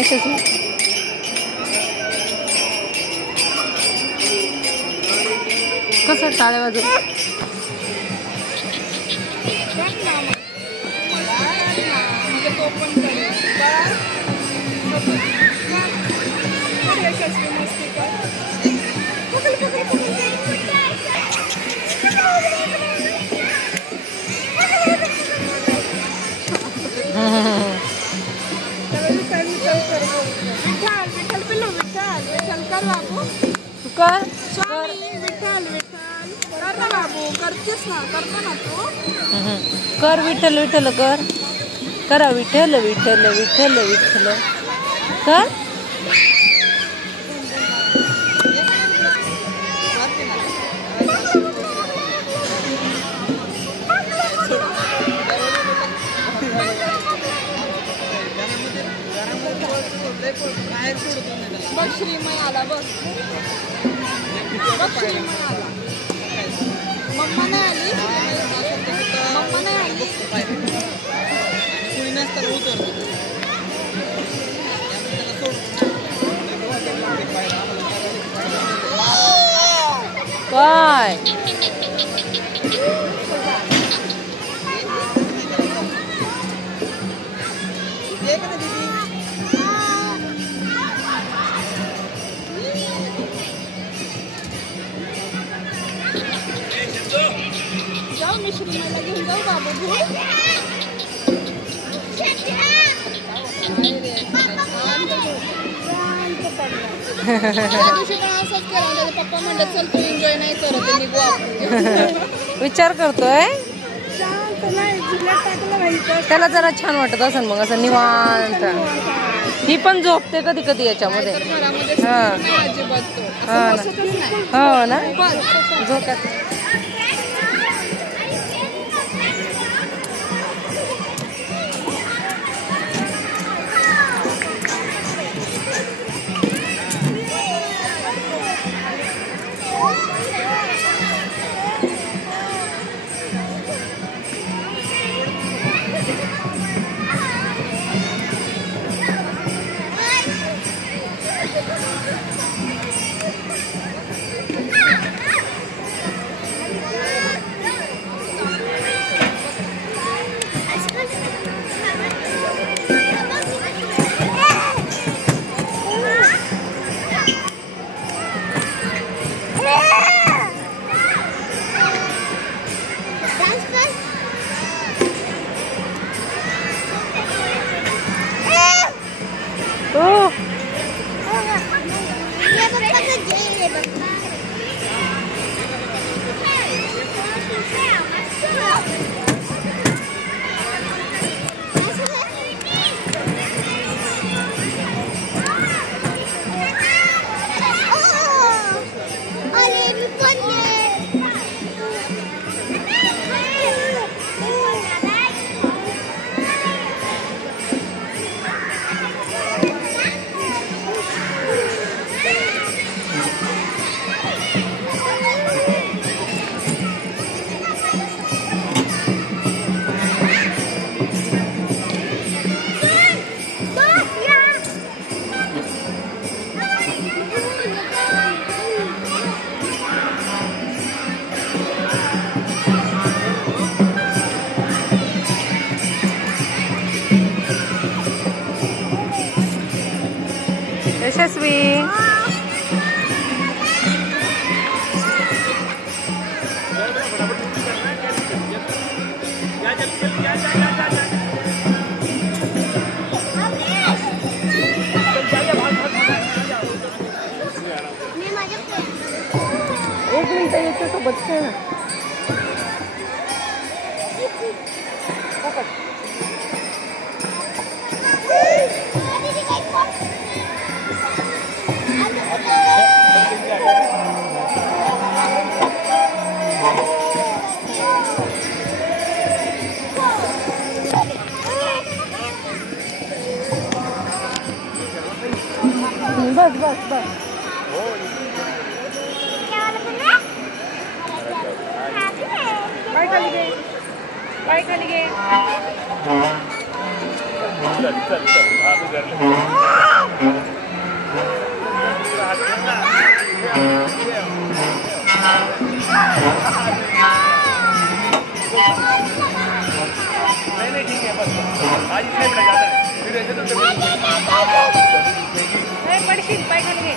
यशस्वी. कसं टाळ्या वाजव. कर कर विठ्ठल विठ्ठल कर. करा विठ्ठल विठ्ठल विठ्ठल विठ्ठल कर. बघ श्रीमय आला. बघ श्रीमय आला. मम्मा नाही आली. मम्मा नाही आली. काय जाऊ मी श्रीमयला घेऊन जाऊ बाबू. पप्पा म्हणलं चल तू एन्जॉय नाही करत निघू. विचार करतोय. त्याला जरा छान वाटत असेल मग असं निवांत. ही पण झोपते कधी कधी याच्यामध्ये. हो ना झोक्यात. यशस्वी एक मिनिट येते सोबत खेळ ना. बस बस बस. पाय खाली घे. नहीं ठीक है बस आज इसलिए बड़ा ज़्यादा है फिर ऐसे तो पडशील पाय खाली घे.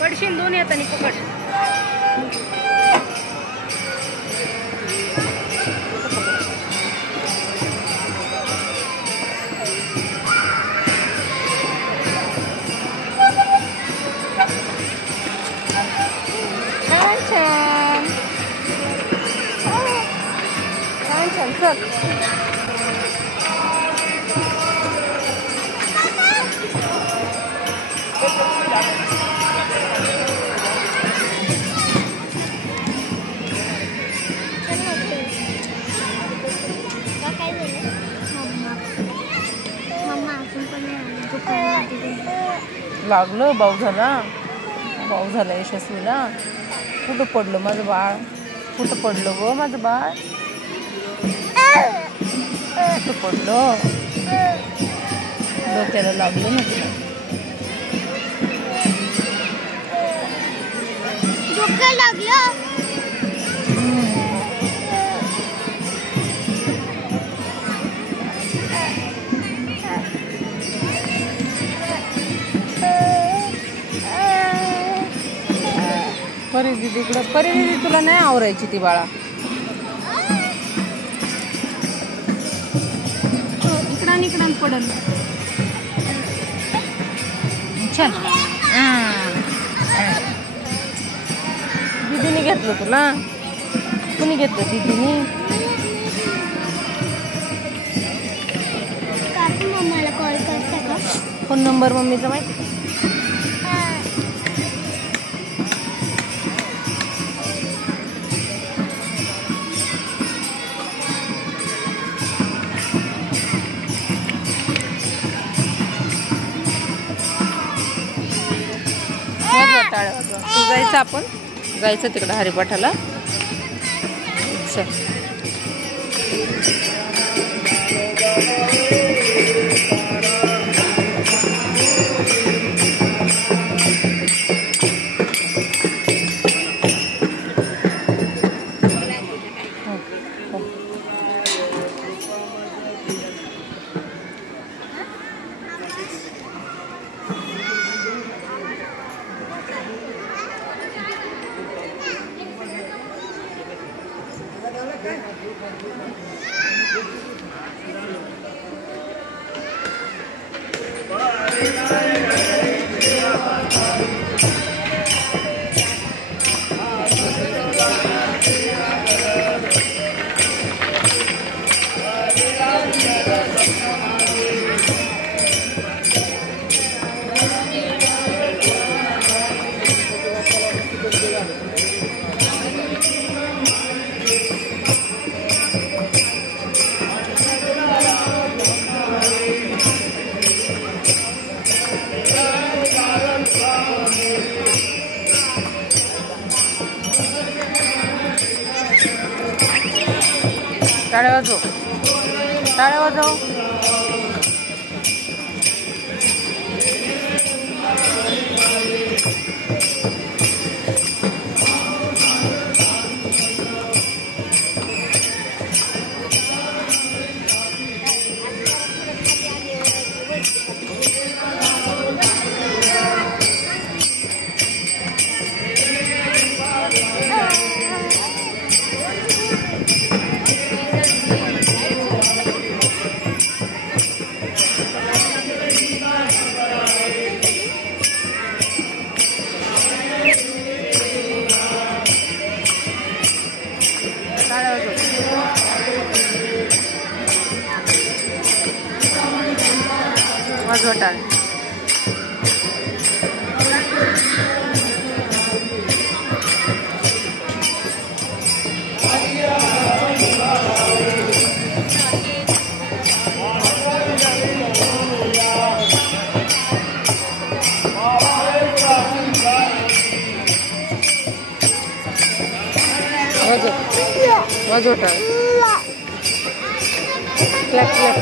पडशील दोन्ही हाताने पकड. छान छान छान छान चल. लागलं भाऊ झाला यशस्वीला. कुठं पडलं माझं बाळ, कुठं पडलं गो माझं बाळ, कुठं पडलं, डोक्याला लागलं ना तुला. डोक्याला लागलं. परी दीदीकडं. परी दीदी तुला नाही आवरायची ती बाळा. इकडं पडल. चल. दीदीने घेतलं तुला. कुणी घेतलं दीदीने. मम्माला कॉल करता का. फोन नंबर मम्मीचा माहिती. जायचं आपण जायचं तिकडं हरिपाठाला. चल. टाळ्या वाजव, टाळ्या वाजव. वाजवटाळे. वाजवटाळे. Clap clap.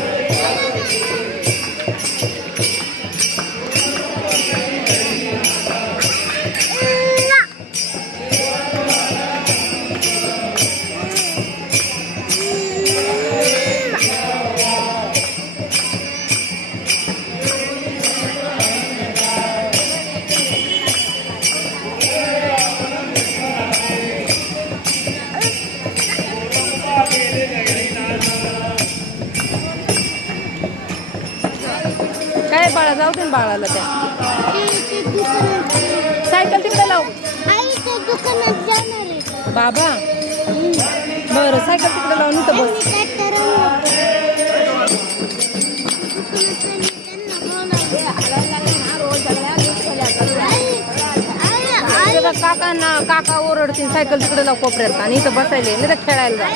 काय बाळा, जाऊ दे ना बाळाला त्या. सायकल तिकडे लाव बाबा. बरं सायकल तिकडे लावून इथं बस. काका ओरडतील. सायकल तिकडे लाव कोपऱ्यात आणि इथं बसायला नाही तर खेळायला जा.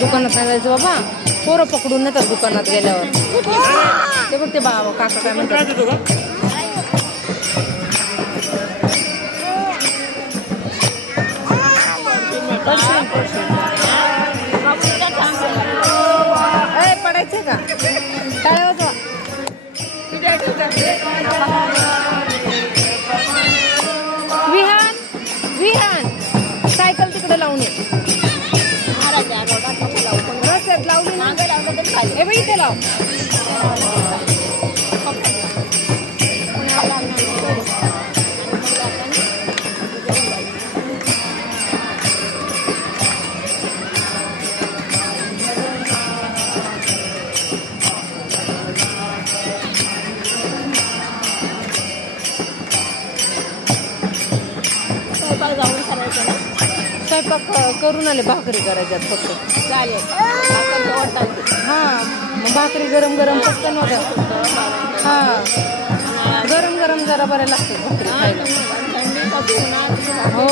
दुकानात नाही जायचं बाबा. पोरं पकडून नेतात दुकानात गेल्यावर. ते बघ ते बाबा काका काय म्हणतात. पडायचंय का? टाळ्या वाजवा. विहान विहान सायकल तिकडे लावून ये. रस्त्यात लावली ना हे बाई इथे लाव. स्वयंपाक करून आले. भाकरी करायच्यात फक्त. चालेल. हा मग भाकरी गरम गरम पटकन होत्या. हा गरम गरम जरा बऱ्या लागतात भाकरी खायला. हो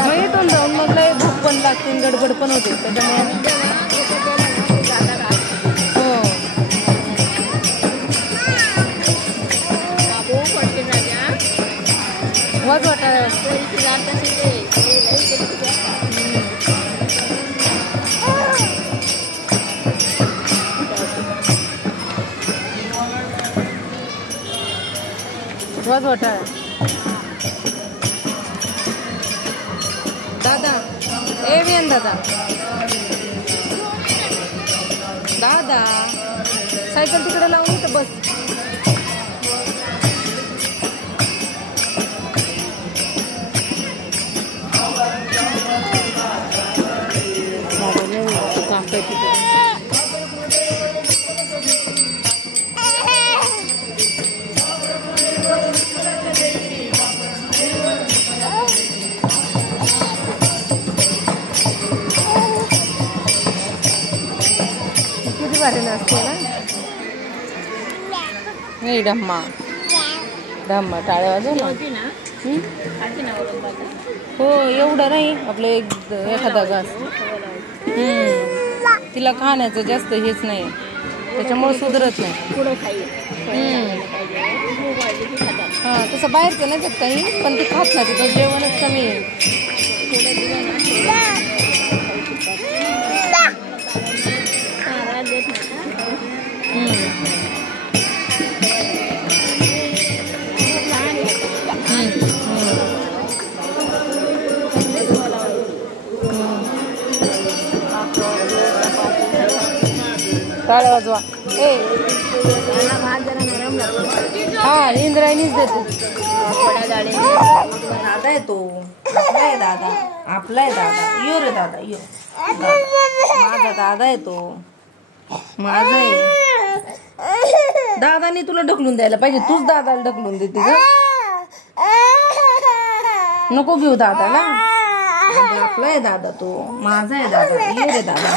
मग इथून जाऊन मग लय भूक पण लागते, गडबड पण होते त्याच्यामुळे. हो वाजवटाळे. वाजवटाळे. दादा ए विहान दादा. दादा सायकल तिकडे लावून इथं बस. किती भारी नसते ना. नाही ढम्मा ढम्मा टाळ्या वाजव ना. हो एवढं नाही आपलं एखादा घास. तिला खाण्याचं जास्त हेच नाही त्याच्यामुळे सुधरत नाही. हा तसं बाहेरचं नाही जात काही पण ती खात नाही. तिथं जेवणच कमी आहे. टाळ्या वाजवा. ए हा इंद्रायणीच देतो. दादा आहे तो. आपला आहे दादा. आपला आहे दादा. यो रे दादा यो. माझा दादा आहे तो. माझा आहे. दादानी तुला ढकलून द्यायला पाहिजे. तूच दादाला ढकलून देते का? नको घेऊ दादाला. आपला आहे दादा तो. माझा आहे दादा. ये रे दादा.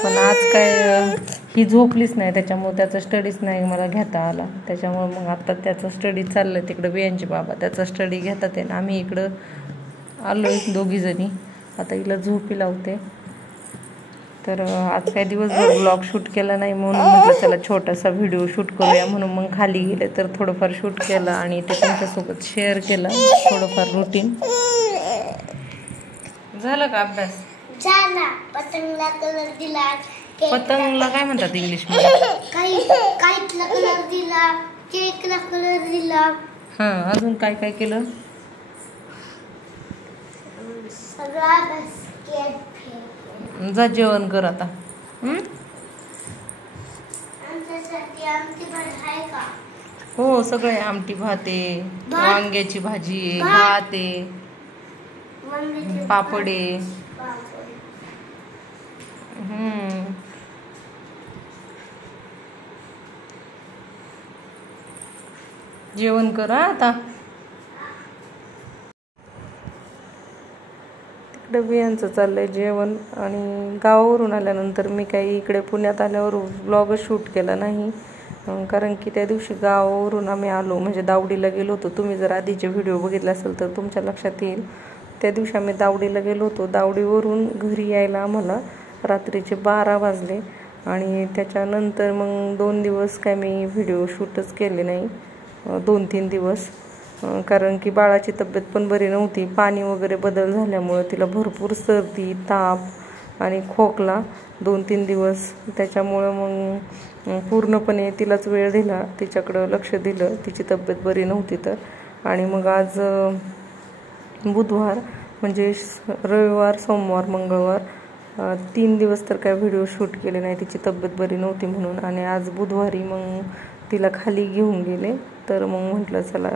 पण आज काय ही झोपलीच नाही, त्याच्यामुळे त्याचा स्टडीच नाही मला घेता आला. त्याच्यामुळे मग आता त्याचा स्टडी चाललं तिकडं. बियांचे बाबा त्याचा स्टडी घेतात आहे ना, आम्ही इकडं आलो आहे दोघीजणी. आता हिला झोपी लावते. तर आज काही दिवसभर ब्लॉग शूट केला नाही, म्हणून म्हटलं चला छोटासा व्हिडिओ शूट करूया. म्हणून मग खाली गेले तर थोडंफार शूट केलं आणि ते तुमच्यासोबत शेअर केलं थोडंफार रुटीन. झालं का अभ्यास? झाला. पतंगला कलर दिला. पतंगला काय म्हणतात इंग्लिश मध्ये? काईटला कलर दिला. केकला कलर दिला. हां, अजून काय काय केलं? सगळा अभ्यास केला. जा जेवण कर आता. आमच्यासाठी आमची भाजी आहे का? हो, सगळे आमटी भात आहे, वांग्याची भाजी आहे, भात आहे, पापड आहे. जेवण करा आता. तिकडे बियांचं चाललंय जेवण. आणि गावावरून आल्यानंतर मी काही इकडे पुण्यात आल्यावर व्लॉगच शूट केला नाही, कारण की त्या दिवशी गावावरून आम्ही आलो, म्हणजे दावडीला गेलो होतो. तुम्ही जर आधीचे व्हिडिओ बघितले असेल तर तुमच्या लक्षात येईल. त्या दिवशी आम्ही दावडीला गेलो होतो. दावडीवरून घरी यायला आम्हाला रात्रीचे 12 वाजले. आणि त्याच्यानंतर मग 2 दिवस काय मी व्हिडिओ शूटच केले नाही, 2-3 दिवस, कारण की बाळाची तब्येत पण बरी नव्हती. पाणी वगैरे बदल झाल्यामुळं तिला भरपूर सर्दी, ताप आणि खोकला 2-3 दिवस. त्याच्यामुळं मग पूर्णपणे तिलाच वेळ दिला, तिच्याकडं लक्ष दिलं, तिची तब्येत बरी नव्हती तर. आणि मग आज बुधवार म्हणजे रविवार, सोमवार, मंगळवार 3 दिवस तर काय व्हिडिओ शूट केले नाही, तिची तब्येत बरी नव्हती म्हणून. आणि आज बुधवारी मग तिला खाली घेऊन गेले. तर मग म्हटलं चला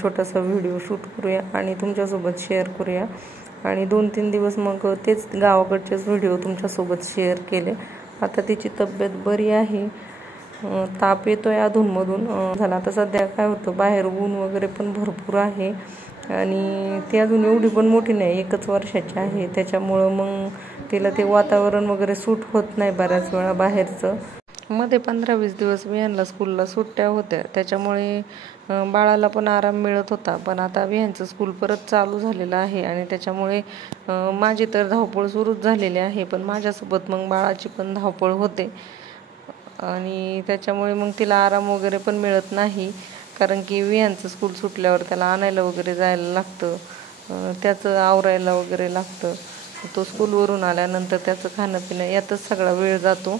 छोटासा व्हिडिओ शूट करूया आणि तुमच्यासोबत शेअर करूया. आणि 2-3 दिवस मग तेच गावाकडचेच व्हिडिओ तुमच्यासोबत शेअर केले. आता तिची तब्येत बरी आहे, ताप येतोय अधूनमधून झाला. आता सध्या काय होतं, बाहेर ऊन वगैरे पण भरपूर आहे आणि ती अजून एवढी पण मोठी नाही, 1 वर्षाची आहे. त्याच्यामुळं मग तिला ते वातावरण वगैरे सूट होत नाही बऱ्याच वेळा बाहेरचं. मध्ये 15-20 दिवस विहानला स्कूलला सुट्ट्या होत्या, त्याच्यामुळे बाळाला पण आराम मिळत होता. पण आता विहानचं स्कूल परत चालू झालेलं आहे आणि त्याच्यामुळे माझी तर धावपळ सुरूच झालेली आहे. पण माझ्यासोबत मग बाळाची पण धावपळ होते आणि त्याच्यामुळे मग तिला आराम वगैरे पण मिळत नाही, कारण की विहानचं स्कूल सुटल्यावर त्याला आणायला वगैरे जायला लागतं, त्याचं आवरायला वगैरे लागतं. तो स्कूलवरून आल्यानंतर त्याचं खाणं पिणं यातच सगळा वेळ जातो.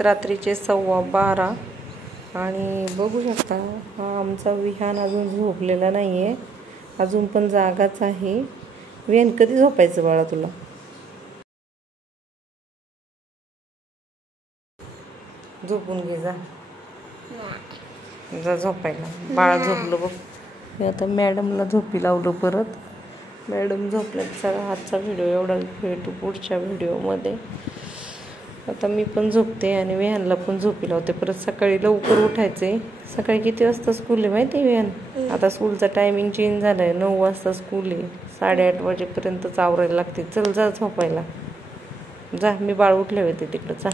रात्रीचे 12:15 आणि बघू शकता हा आमचा विहान अजून झोपलेला नाही आहे, अजून पण जागाच आहे. विहान कधी झोपायचं बाळा तुला? झोपून घे जा, जा झोपायला. बाळा झोपलं बघ. मी आता मॅडमला झोपी लावलं परत. मॅडम झोपल्यात. चला आजचा व्हिडिओ एवढा, भेटू पुढच्या व्हिडिओमध्ये. आता मी पण झोपते आणि विहानला पण झोपी लावते. परत सकाळी लवकर उठायचे. सकाळी किती वाजता स्कूल आहे माहिती आहे विहान? आता स्कूलचा टायमिंग चेंज झाला आहे, 9 वाजता स्कूल आहे. 8:30 वाजेपर्यंतच आवरायला लागते. चल जा झोपायला जा, मी बाळ उठले होते तिकडं. जा